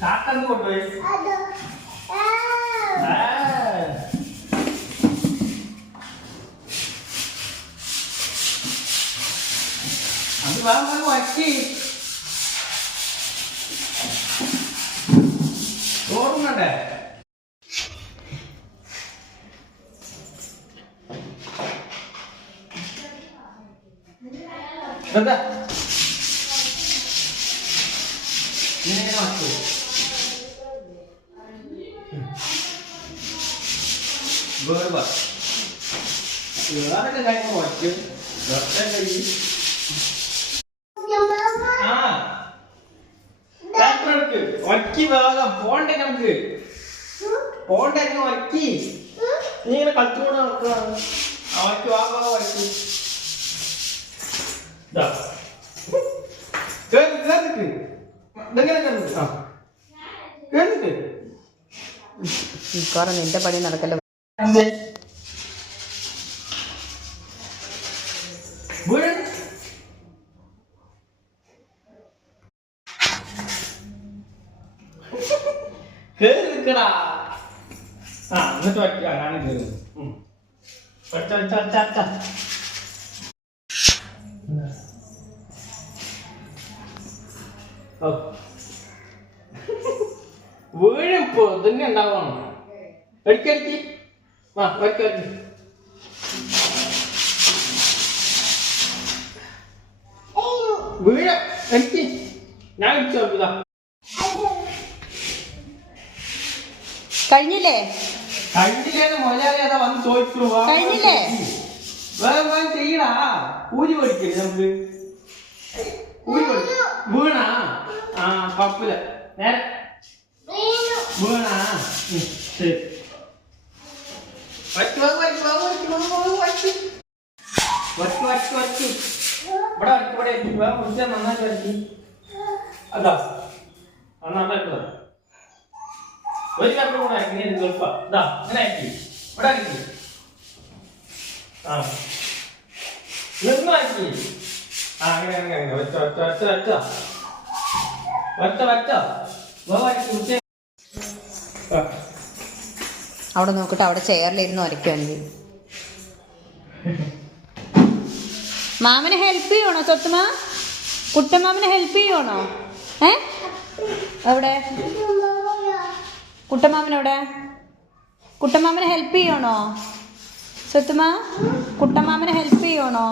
കാക്കന്ന് കൊണ്ടുപോയി അത് വേറെ വറ്റി ഓർമ്മണ്ടേ എന്താ ഇങ്ങനെ വച്ചു വേറെ വേറെ കാര്യം വയ്ക്കും വക്കി വേഗം പോണ്ടേ നമുക്ക് പോണ്ടേ വക്കി നീ ഇങ്ങനെ കളിച്ചോണ്ട് നടക്കണം അവർക്ക് വാങ്ങാ വക്കി നിന്റെ പണി നടക്കല്ലോ. കേറിക്കടാ എന്നിട്ട് വയ്ക്കുക ഞാൻ കേറും വീഴിപ്പോ തന്നെ ഉണ്ടാവണം എടുക്കടിക്ക് വരക്കടിക്ക് വീഴ എനിക്ക് ഞാൻ ഇടിച്ചു നോക്കിയതാ കഴിഞ്ഞില്ലേ കഴിഞ്ഞില്ലേന്ന് മുതലാളി അതാ വന്ന് ചോദിച്ചു കഴിഞ്ഞില്ലേ വേറെ ചെയ്യടാ പൂജി പഠിക്കരുത് നമുക്ക് പൂജി വീണാ ആ കുഴപ്പമില്ല നേരെ വീണാ ശരി വച്ചു ഇവിടെ ഇവിടെ നന്നായിട്ട് വരക്കി അതാ നന്നായിട്ട് ഒരു കപ്പ കൂടെ ആക്കി ഇനി സ്വൽപ്പ ഇതാ ഇങ്ങനെ ആക്കി ഇവിടെ ആക്കി ആ നിന്നാക്കി ആ അങ്ങനെ അങ്ങനെ അങ്ങനെ വെച്ച വെച്ച വെച്ച വെച്ച വെച്ച വെച്ച വേറെ അവിടെ നോക്കട്ടെ, അവിടെ ചെയറിലിരുന്ന് വരയ്ക്കുവാണെങ്കിൽ. മാമനെ ഹെൽപ്പ് ചെയ്യണോ സ്വത്തുമാ? കുട്ടമാമനെ ഹെൽപ്പ് ചെയ്യണോ? എവിടെ കുട്ടമാമനെവിടെ? കുട്ടമാമനെ ഹെൽപ്പ് ചെയ്യണോ സ്വത്തുമാ? കുട്ടമാമനെ ഹെൽപ്പ് ചെയ്യണോ?